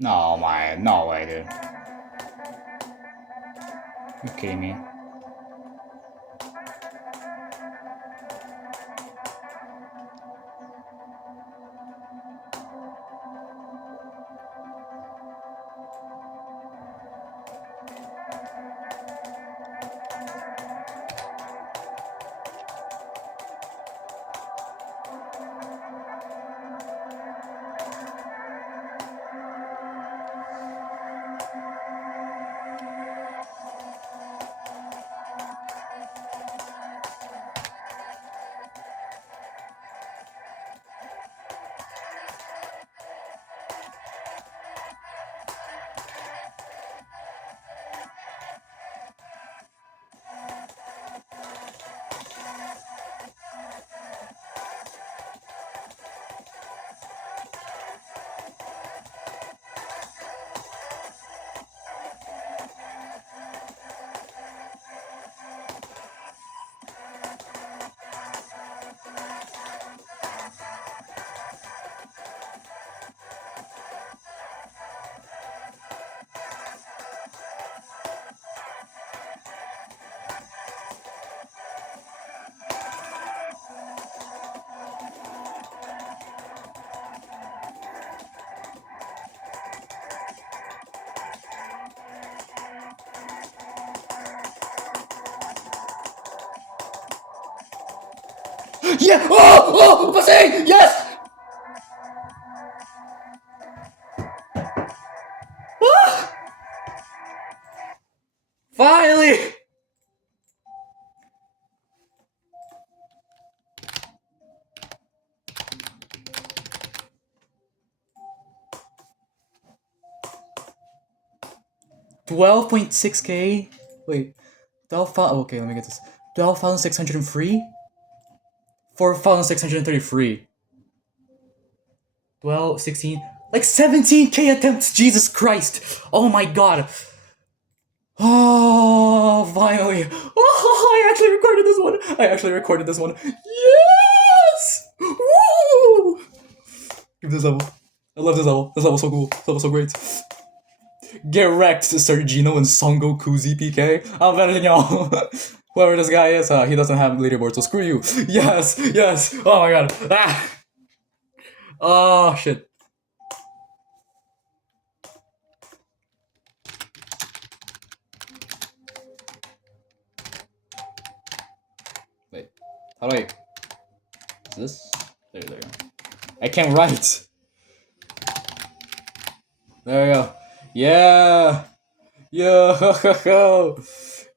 No way, dude. You kidding me? Yeah! Oh! Oh! Passing! Yes! Ah! Finally! 12.6k? Wait. 12,000. Okay, let me get this. 12,603? 4,633. 12, 16. Like 17k attempts! Jesus Christ! Oh my god! Oh, finally! Oh, I actually recorded this one! I actually recorded this one. Yes! Woo! Give this level. I love this level. This level's so cool. This level's so great. Get wrecked, Sergino and Son Goku ZPK. I'm better than y'all. Whoever this guy is, he doesn't have leaderboard, so screw you. Yes, yes. Oh my god. Ah. Oh shit. Wait. How do I? Is this? There you go. I can't write. There we go. Yeah. Yo.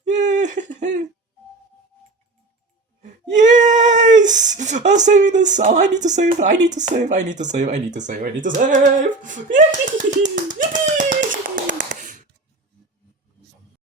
Yay. Yes! I'm saving this. Oh, I need to save. I need to save. I need to save. I need to save. I need to save. Yippee!